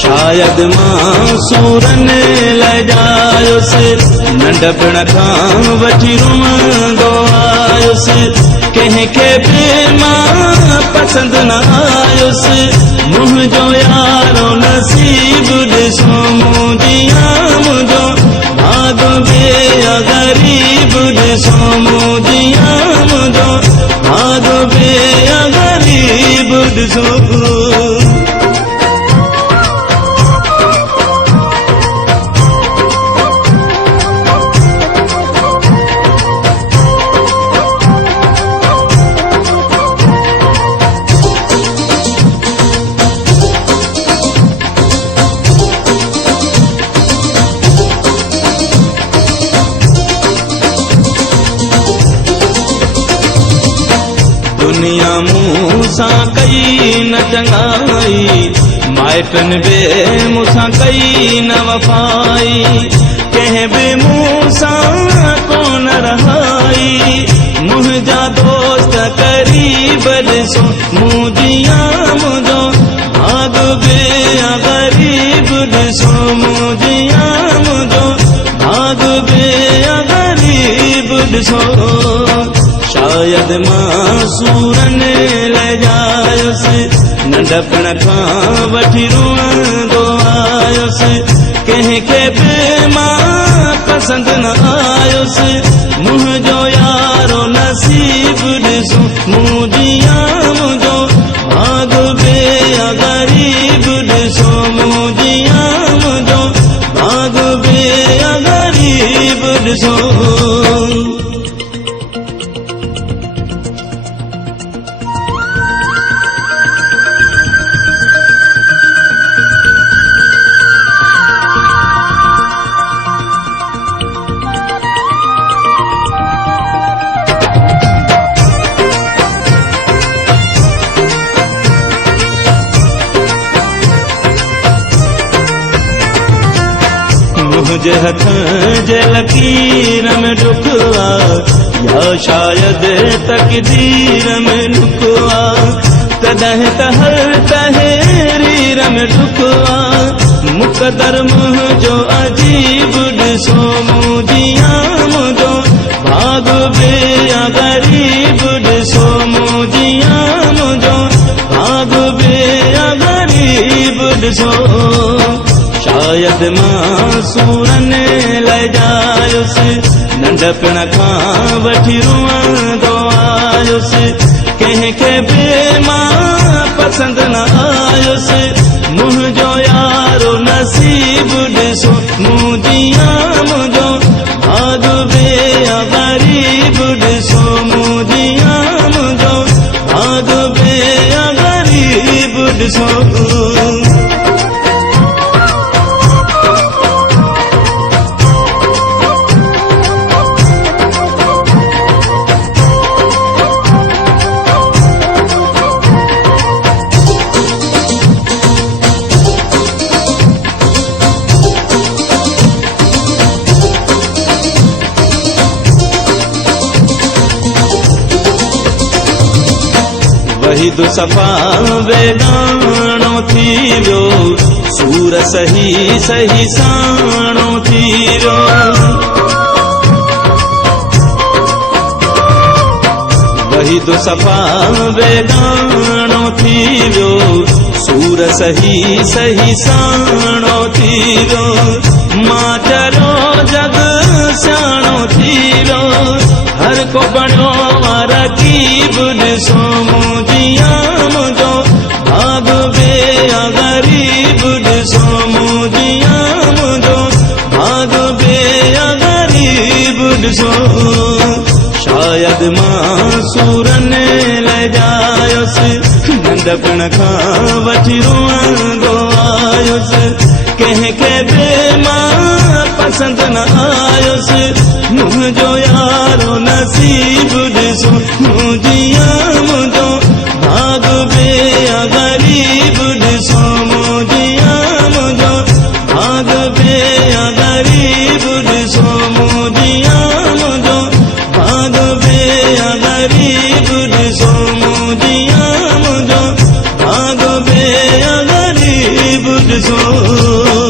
शायद मां सूरन ले जायुस नंढपण खां वठी रुमंदो आयुस कंहिंखे बि मां पसंद न आयुस मुंहिंजो यारो नसीब ॾिसो मुंहिंजिया मुंहिंजो भाग बे गरीब ॾिसो मुंहिंजिया मुंहिंजो भाग बे गरीब ॾिसो दुनिया मूंसां कई न चङाई माइटनि बि मूंसां कई न वफ़ाई कंहिं बि मूंसां कोन रहाई मुंहिंजा दोस्त क़रीब ॾिसो मुंहिंजिया मुंहिंजो भाग बि गरीब ॾिसो मुंहिंजिया मुंहिंजो भाग बि गरीब ॾिसो शायद मां सूरन ले जायुस नंढपण खां वठी रुअंदो आयुस कंहिंखे बि मां पसंद न आयुस मुंहिंजो यारो नसीब ॾिसो मुंहिंजिया मुंहिंजो भाग बे गरीब ॾिसो मुंहिंजिया मुंहिंजो भाग बे गरीब ॾिसो मुंहिंजे हथ जे लकीर में डुख आ या शायद तक़दीर में डुख आ तॾहिं त हर तहरीर में डुख आ मुक़दर मुंहिंजो अजीब ॾिसो मुंहिंजिया मुंहिंजो भाग बे गरीब ॾिसो मुंहिंजिया मुंहिंजो भाग बे गरीब ॾिसो शायद मां सूरन ले जायुस नंढपण खां वठी रुअंदो आयुस कंहिंखे बि मां पसंद न आयुस मुंहिंजो यारो नसीब ॾिसो मुंहिंजिया मुंहिंजो भाग बे गरीब ॾिसो मुंहिंजिया मुंहिंजो भाग बे गरीब ॾिसो वहीद सफ़ा बेगाणो थी वियो सूर सही सही साणो थी वियो वहीद सफ़ा बेगाणो थी वियो सूर सही सही साणो थी वियो मां चलो जग सियाणो थी वियो हर को बणियो रकीब ॾिसो मुंहिंजिया मुंहिंजो भाग बे गरीब ॾिसो मुंहिंजिया मुंहिंजो भाग बे गरीब ॾिसो शायद मां सूरन ले जायुस नंढपण खां वठी रुअंदो आयुस कंहिंखे बि मां पसंद न आयुस मुंहिंजो यारो नसीब ॾिसो मुंहिंजिया मुंहिंजो भाग बे गरीब ॾिसो मुंहिंजिया मुंहिंजो भाग बे गरीब ॾिसो मुंहिंजिया मुंहिंजो भाग बे गरीब ॾिसो मुंहिंजिया मुंहिंजो भाग बे गरीब छो